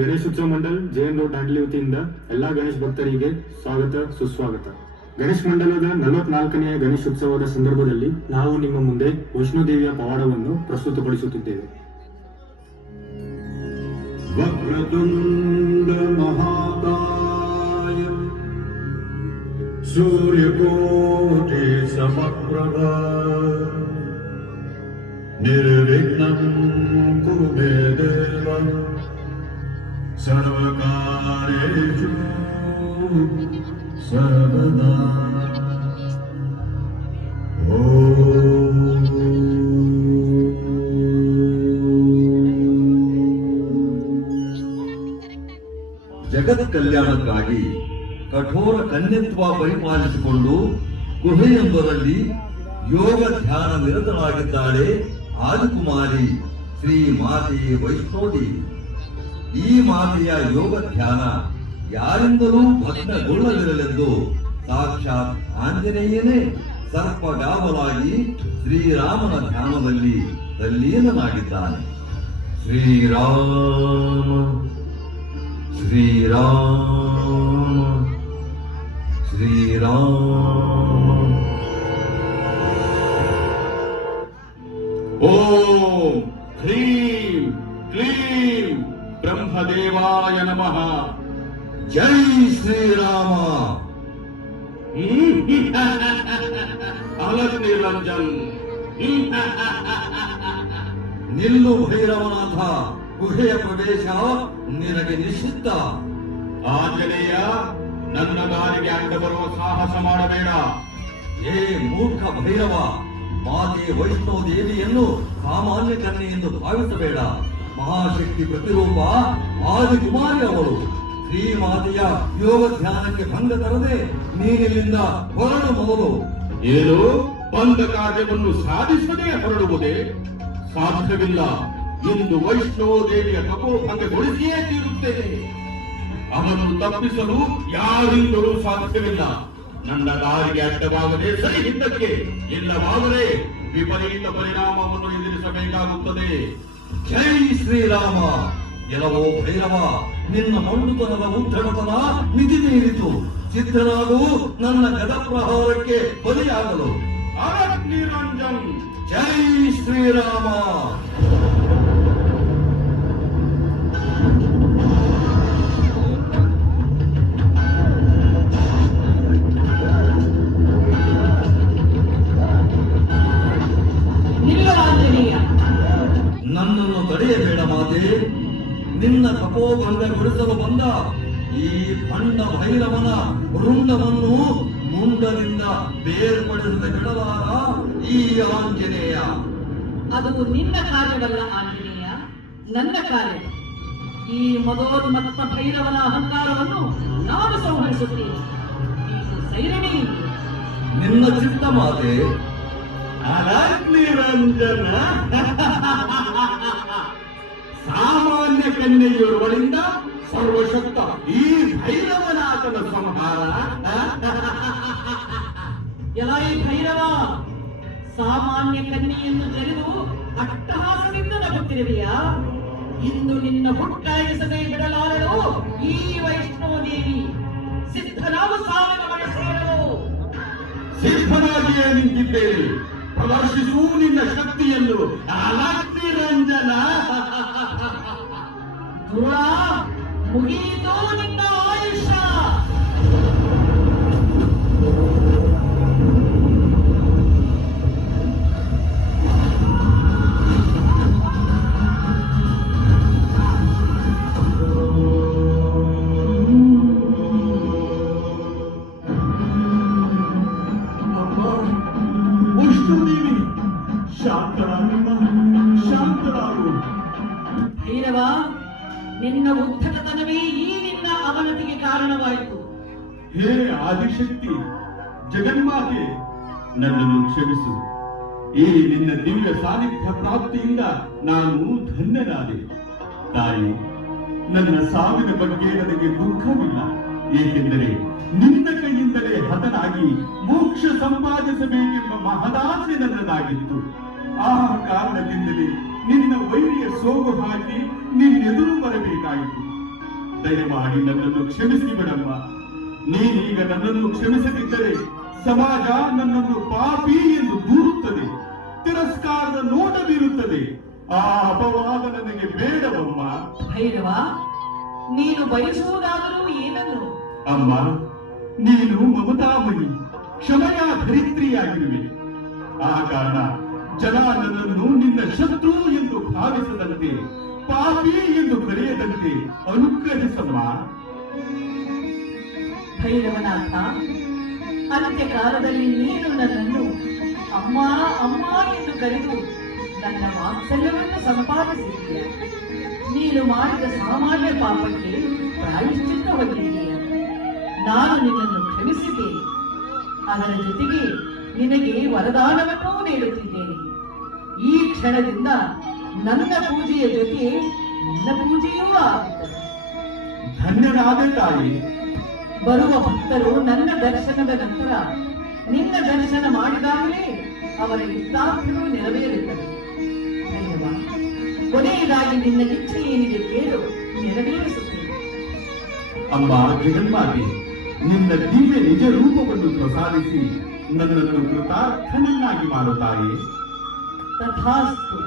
Ganeshotsav Mandal Jain road Dandeli ವತಿಯಿಂದ ಎಲ್ಲಾ ಗಣೇಶ ಭಕ್ತರಿಗೆ ಸ್ವಾಗತ ಸುಸ್ವಾಗತ. ಗಣೇಶ ಮಂಡಲದ 44ನೇ ಗಣೇಶೋತ್ಸವದ ಸಂದರ್ಭದಲ್ಲಿ ನಾವು ನಿಮ್ಮ ಮುಂದೆ ವೈಷ್ಣೋದೇವಿಯ ಪವಾಡವನ್ನು ಪ್ರಸ್ತುತಪಡಿಸುತ್ತಿದ್ದೇವೆ. ವಕ್ರತುಂಡ ಮಹಾಕಾಯ ಸೂರ್ಯಕೋಟಿ ಸಮಪ್ರಭ ನಿರ್ವಿಘ್ನಂ ಕುರು ಮೇ ದೇವ ಸರ್ವಕಾರ್ಯೇಷು ಸರ್ವದಾ. ಜಗತ್ ಕಲ್ಯಾಣಕ್ಕಾಗಿ ಕಠೋರ ಕನ್ಯತ್ವ ಪರಿಪಾಲಿಸಿಕೊಂಡು ಗುಹೆಯೊಂದರಲ್ಲಿ ಯೋಗ ಧ್ಯಾನ ನಿರತರಾಗಿದ್ದಾಳೆ ಆದಿಕುಮಾರಿ ಶ್ರೀ ಮಾತೆ ವೈಷ್ಣೋದೇವಿ. ಈ ಮಾತೆಯ ಯೋಗ ಧ್ಯಾನ ಯಾರಿಂದಲೂ ಭಗ್ನಗೊಳ್ಳದಿರಲೆಂದು ಸಾಕ್ಷಾತ್ ಆಂಜನೇಯನೇ ಸರ್ಪಗಾವಲಾಗಿ ಶ್ರೀರಾಮನ ಧ್ಯಾನದಲ್ಲಿ ತಲ್ಲೀನನಾಗಿದ್ದಾನೆ. ಶ್ರೀರಾಮ ಶ್ರೀರಾಮ ಶ್ರೀರಾಮ. ಓಂ ಹ್ರೀಂ ಕ್ಲೀಂ ಬ್ರಹ್ಮದೇವಾಯ ನಮಃ. ಜೈ ಶ್ರೀರಾಮ. ಅಲಕ್ ನಿರಂಜನ್. ನಿಲ್ಲು ಭೈರವನಾಥ, ಗುಹೆಯ ಪ್ರವೇಶ ನಿನಗೆ ನಿಷಿದ್ಧ. ಆಂಜನೇಯ, ನನ್ನ ದಾರಿಗೆ ಅಡ್ಡ ಬರುವ ಸಾಹಸ ಮಾಡಬೇಡ. ಏ ಮೂರ್ಖ ಭೈರವ, ಮಾತೆ ವೈಷ್ಣೋದೇವಿಯನ್ನು ಸಾಮಾನ್ಯ ಕನ್ಯೆ ಎಂದು ಭಾವಿಸಬೇಡ. ಮಹಾಶಕ್ತಿ ಪ್ರತಿರೂಪ ಆದಿಕುಮಾರಿ ಅವಳು. ಶ್ರೀಮಾತೆಯ ಯೋಗ ಧ್ಯಾನಕ್ಕೆ ಭಂಗ ತರದೆ ನೀನಿಲ್ಲಿಂದ ಹೊರಡು ಮೊದಲು. ಏನು, ಬಂದ ಕಾರ್ಯವನ್ನು ಸಾಧಿಸದೆ ಹೊರಡುವುದೇ? ಸಾಧ್ಯವಿಲ್ಲ. ಇಂದು ವೈಷ್ಣೋದೇವಿಯ ತಪೋಭಂಗಗೊಳಿಸಿಯೇ ತೀರುತ್ತೇನೆ. ಅವನು ತಪ್ಪಿಸಲು ಯಾರಿಂದಲೂ ಸಾಧ್ಯವಿಲ್ಲ. ನನ್ನ ದಾರಿಗೆ ಅಡ್ಡವಾಗದೆ ಸರಿ ಹಿಂದಕ್ಕೆ, ಇಲ್ಲವಾದರೆ ವಿಪರೀತ ಪರಿಣಾಮವನ್ನು ಎದುರಿಸಬೇಕಾಗುತ್ತದೆ. ಜೈ ಶ್ರೀರಾಮ. ಎಲ್ಲವೋ ಭೈರವ, ನಿನ್ನ ಮಂಡುತನದ ಉದ್ಧಟತನ ಮಿತಿ ಮೀರಿತು. ಸಿದ್ಧನಾಗೂ ನನ್ನ ಗದ ಪ್ರಹಾರಕ್ಕೆ ಬಲಿಯಾಗಲು. ಅಲಕ್ ನಿರಂಜನ್. ಜೈ ಶ್ರೀರಾಮ. ನನ್ನನ್ನು ತಡೆಯಬೇಡ ಮಾತೆ. ನಿನ್ನ ತಪೋಭಂಗಗೊಳಿಸಲು ಬಂದ ಈ ಭಂಡ ಭೈರವನ ರುಂಡವನ್ನು ಮುಂಡದಿಂದ ಬೇರ್ಪಡಿಸದೆ ಬಿಡಲಾರ ಈ ಆಂಜನೇಯ. ಅದು ನಿನ್ನ ಕಾರ್ಯವಲ್ಲ ಆಂಜನೇಯ, ನನ್ನ ಕಾರ್ಯ. ಈ ಮದೋನ್ಮತ್ತ ಭೈರವನ ಅಹಂಕಾರವನ್ನು ನಾನು ಸಂಹರಿಸುತ್ತೇನೆ. ಸೈರಣಿ ನಿನ್ನ ಚಿತ್ತ ಮಾತೆ. ಅಲಕ್ ನಿರಂಜನ. ಸಾಮಾನ್ಯ ಕನ್ಯೆಯೋರ್ವಳಿಂದ ಸರ್ವಶಕ್ತ ಈ ಭೈರವನಾಥನ ಸಂಹಾರ. ಎಲ್ಲ ಈ ಭೈರವ, ಸಾಮಾನ್ಯ ಕನ್ಯೆಯನ್ನು ಜರಿದು ಅಟ್ಟಹಾಸದಿಂದ ನಗುತ್ತಿರುವೆಯಾ? ಇಂದು ನಿನ್ನ ಹುಟ್ಟಡಗಿಸದೆ ಬಿಡಲಾರಳು ಈ ವೈಷ್ಣೋದೇವಿ. ಸಿದ್ಧನಾದ ಸಾವಿನ ಮನೆ ಸೇರಲು. ಸಿದ್ಧನಾಗಿಯೇ ನಿಂತಿದ್ದೇನೆ. ಪ್ರದರ್ಶಿಸು ನಿನ್ನ ಶಕ್ತಿಯನ್ನು. ಅಲಕ್ ನಿರಂಜನ. ದುರ, ಮುಗಿಯಿತು ನಿನ್ನ ಆಯುಷ್ಯ. ವೈಷ್ಣೋದೇವಿ, ಶಾಂತರಾಗಮ್ಮ, ಶಾಂತರಾಗು. ಭೈರವ, ನಿನ್ನ ಉದ್ಧತತನವೇ ಈ ನಿನ್ನ ಅವನತಿಗೆ ಕಾರಣವಾಯಿತು. ಹೇ ಆದಿಶಕ್ತಿ, ಜಗನ್ಮಾತೆ, ನನ್ನನ್ನು ಕ್ಷಮಿಸು. ಈ ನಿನ್ನ ದಿವ್ಯ ಸಾನ್ನಿಧ್ಯ ಪ್ರಾಪ್ತಿಯಿಂದ ನಾನು ಧನ್ಯನಾದೆ. ತಾಯಿ, ನನ್ನ ಸಾವಿನ ಬಗ್ಗೆ ನನಗೆ ದುಃಖವಿಲ್ಲ. ಏಕೆಂದರೆ ನಿನ್ನ ಕೈಯಿಂದಲೇ ಹತನಾಗಿ ಮೋಕ್ಷ ಸಂಪಾದಿಸಬೇಕೆಂಬ ಮಹದಾಸೆ ನನ್ನದಾಗಿತ್ತು. ಆ ಕಾರಣದಿಂದಲೇ ನಿನ್ನ ವೈರಿಯ ಸೋಗು ಹಾಕಿ ನಿನ್ನೆದುರು ಬರಬೇಕಾಯಿತು. ದಯಮಾಡಿ ನನ್ನನ್ನು ಕ್ಷಮಿಸಿ ಬಿಡಮ್ಮ. ನೀನೀಗ ನನ್ನನ್ನು ಕ್ಷಮಿಸದಿದ್ದರೆ ಸಮಾಜ ನನ್ನನ್ನು ಪಾಪಿ ಎಂದು ದೂರುತ್ತದೆ, ತಿರಸ್ಕಾರದ ನೋಟ ಬೀರುತ್ತದೆ. ಆ ಅಪವಾದ ನನಗೆ ಬೇಡವಮ್ಮ. ಭೈರವ, ನೀನು ಬಯಸುವುದಾದರೂ ಏನನ್ನು? ಅಮ್ಮ, ನೀನು ಮಮತಾಮಯಿ, ಕ್ಷಮೆಯ ಧರಿತ್ರಿಯಾಗಿರುವೆ. ಆ ಕಾರಣ ಜನ ನನ್ನನ್ನು ನಿನ್ನ ಶತ್ರು ಎಂದು ಭಾವಿಸದಂತೆ, ಪಾಪಿ ಎಂದು ಕರೆಯದಂತೆ ಅನುಗ್ರಹಿಸಮ್ಮ. ಭೈರವನಾಥ, ಅಂತ್ಯಕಾಲದಲ್ಲಿ ನೀನು ನನ್ನನ್ನು ಅಮ್ಮ ಅಮ್ಮ ಎಂದು ಕರೆದು ನನ್ನ ವಾತ್ಸಲ್ಯವನ್ನು ಸಂಪಾದಿಸಿದ್ದೀಯ. ನೀನು ಮಾಡಿದ ಸಾಮಾನ್ಯ ಪಾಪಕ್ಕೆ ಪ್ರಾಯಶ್ಚಿತ್ತ ಹೊಂದಿದ್ದೀಯ. ನಾನು ನಿನ್ನನ್ನು ಕ್ಷಮಿಸಿದ್ದೇನೆ. ಅದರ ಜೊತೆಗೆ ನಿನಗೆ ವರದಾನವನ್ನೂ ನೀಡುತ್ತಿದ್ದೇನೆ. ಈ ಕ್ಷಣದಿಂದ ನನ್ನ ಪೂಜೆಯ ಜೊತೆ ನಿನ್ನ ಪೂಜೆಯೂ ಆಗುತ್ತದೆ. ಧನ್ಯನಾದ ತಾಯಿ. ಬರುವ ಭಕ್ತರು ನನ್ನ ದರ್ಶನದ ನಂತರ ನಿನ್ನ ದರ್ಶನ ಮಾಡಿದಾಗಲೇ ಅವರ ಇಷ್ಟಾರ್ಥಗಳು ನೆರವೇರುತ್ತವೆ. ಭೈರವ, ಕೊನೆಯದಾಗಿ ನಿನ್ನ ಇಚ್ಛೆ ಏನಿದೆ ಕೇಳು, ನೆರವೇರಿಸುತ್ತೇನೆ. ಅಮ್ಮ ಜಗನ್ಮಾತೆ, ನಿನ್ನ ದಿವ್ಯ ನಿಜ ರೂಪವನ್ನು ಪ್ರಸಾದಿಸಿ ನನ್ನನ್ನು ಕೃತಾರ್ಥನನ್ನಾಗಿ ಮಾಡುತ್ತಾಯೇ. ತಥಾಸ್ತು.